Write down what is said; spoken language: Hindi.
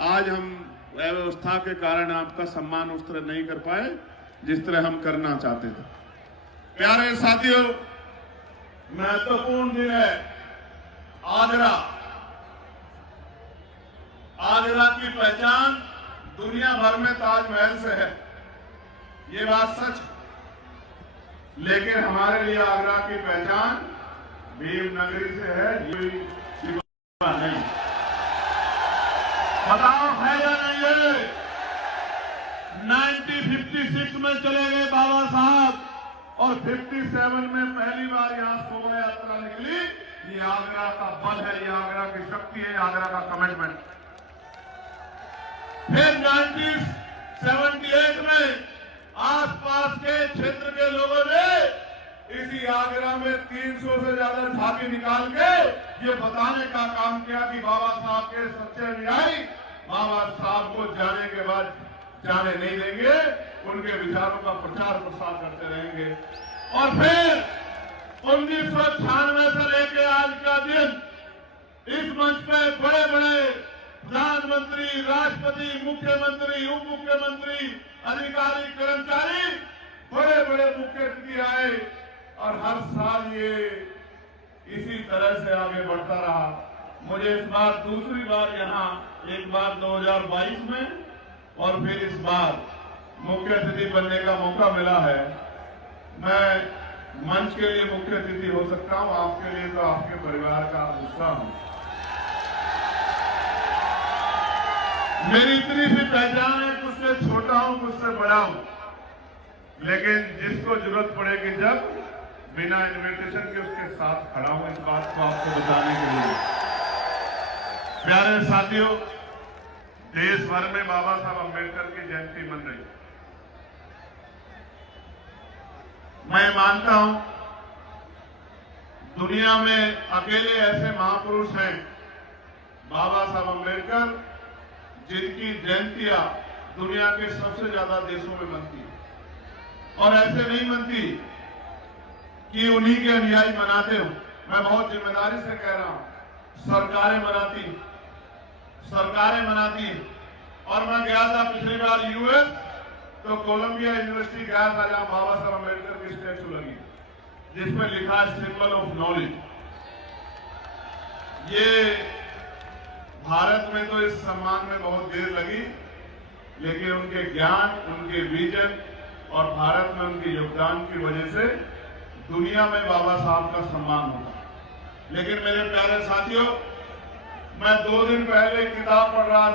आज हम व्यवस्था के कारण आपका सम्मान उस तरह नहीं कर पाए जिस तरह हम करना चाहते थे। प्यारे साथियों, महत्वपूर्ण दिन है। आगरा की पहचान दुनिया भर में ताजमहल से है, ये बात सच। लेकिन हमारे लिए आगरा की पहचान भीम नगरी से है, ये नहीं। बताओ है या नहीं है? 1956 में चले गए बाबा साहब और 57 में पहली बार यहां शोभा यात्रा निकली। ये आगरा का बल है, ये आगरा की शक्ति है, आगरा का कमिटमेंट। फिर 1978 में आसपास के क्षेत्र के लोगों ने इसी आगरा में 300 से ज्यादा झांकी निकाल के ये बताने का काम किया कि बाबा साहब के सच्चे अनुयायी बाबा साहब को जाने के बाद जाने नहीं देंगे, उनके विचारों का प्रचार प्रसार करते रहेंगे। और फिर 1996 से लेकर आज का दिन इस मंच पे बड़े बड़े प्रधानमंत्री, राष्ट्रपति, मुख्यमंत्री, उप मुख्यमंत्री, अधिकारी, कर्मचारी, बड़े बड़े मुख्य अतिथि आए और हर साल ये इसी तरह से आगे बढ़ता रहा। मुझे इस बार दूसरी बार यहाँ, एक बार 2022 में और फिर इस बार मुख्य अतिथि बनने का मौका मिला है। मैं मंच के लिए मुख्य अतिथि हो सकता हूँ, आपके लिए तो आपके परिवार का हिस्सा हूँ। मेरी इतनी सी पहचान है, कुछ से छोटा हूं, कुछ से बड़ा हूं, लेकिन जिसको जरूरत पड़ेगी जब बिना इन्विटेशन के उसके साथ खड़ा हूं, इस बात को आपको बताने के लिए। प्यारे साथियों, देश भर में बाबा साहब अम्बेडकर की जयंती मन रही। मैं मानता हूं दुनिया में अकेले ऐसे महापुरुष हैं बाबा साहब अम्बेडकर, जिनकी जयंतियां दुनिया के सबसे ज्यादा देशों में मनती है। और ऐसे नहीं मनती कि उन्हीं के अनुयायी मनाते हो। मैं बहुत जिम्मेदारी से कह रहा हूं, सरकारें मनाती। और मैं गया था पिछली बार यूएस, तो कोलंबिया यूनिवर्सिटी गया था, जहां बाबा साहब अम्बेडकर की स्टैचू लगी, जिसमें लिखा है सिंबल ऑफ नॉलेज। ये भारत में तो इस सम्मान में बहुत देर लगी, लेकिन उनके ज्ञान, उनके विजन और भारत में उनके योगदान की वजह से दुनिया में बाबा साहब का सम्मान होता। लेकिन मेरे प्यारे साथियों, मैं 2 दिन पहले किताब पढ़ रहा था।